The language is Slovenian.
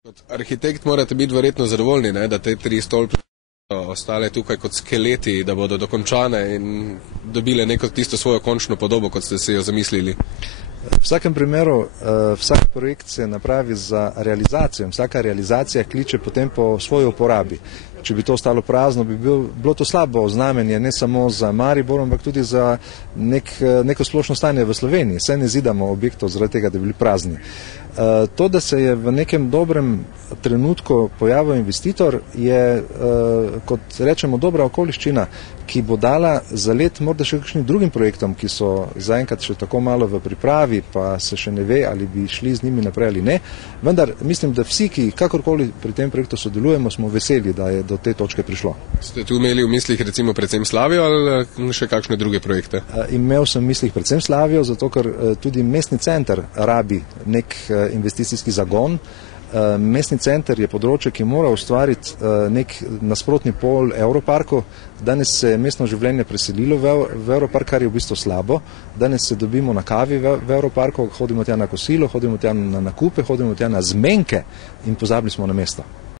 Kot arhitekt morate biti verjetno zadovoljni, ne, da te 3 stolpe ostale tukaj kot skeleti, da bodo dokončane in dobile neko tisto svojo končno podobo, kot ste si jo zamislili. V vsakem primeru, vsak projekt se napravi za realizacijo in vsaka realizacija kliče potem po svoji uporabi. Če bi to ostalo prazno, bi bilo to slabo znamenje ne samo za Maribor, ampak tudi za neko splošno stanje v Sloveniji. Saj ne zidamo objektov zaradi tega, da bi bili prazni. To, da se je v nekem dobrem trenutku pojavil investitor, je, kot rečemo, dobra okoliščina, ki bo dala za let morda še kakšnim drugim projektom, ki so zaenkrat še tako malo v pripravi, pa se še ne ve, ali bi šli z njimi naprej ali ne. Vendar mislim, da vsi, ki kakorkoli pri tem projektu sodelujemo, smo veseli, da je do te točke prišlo. Ste tu imeli v mislih recimo predvsem Slavijo ali še kakšne druge projekte? Imel sem v mislih predvsem Slavijo, zato ker tudi mestni center rabi nek investicijski zagon. Mestni center je področje, ki mora ustvariti nek nasprotni pol Evroparku. Danes se je mestno življenje preselilo v Evropark, kar je v bistvu slabo. Danes se dobimo na kavi v Evroparku, hodimo tja na kosilo, hodimo tja na nakupe, hodimo tja na zmenke in pozabili smo na mesto.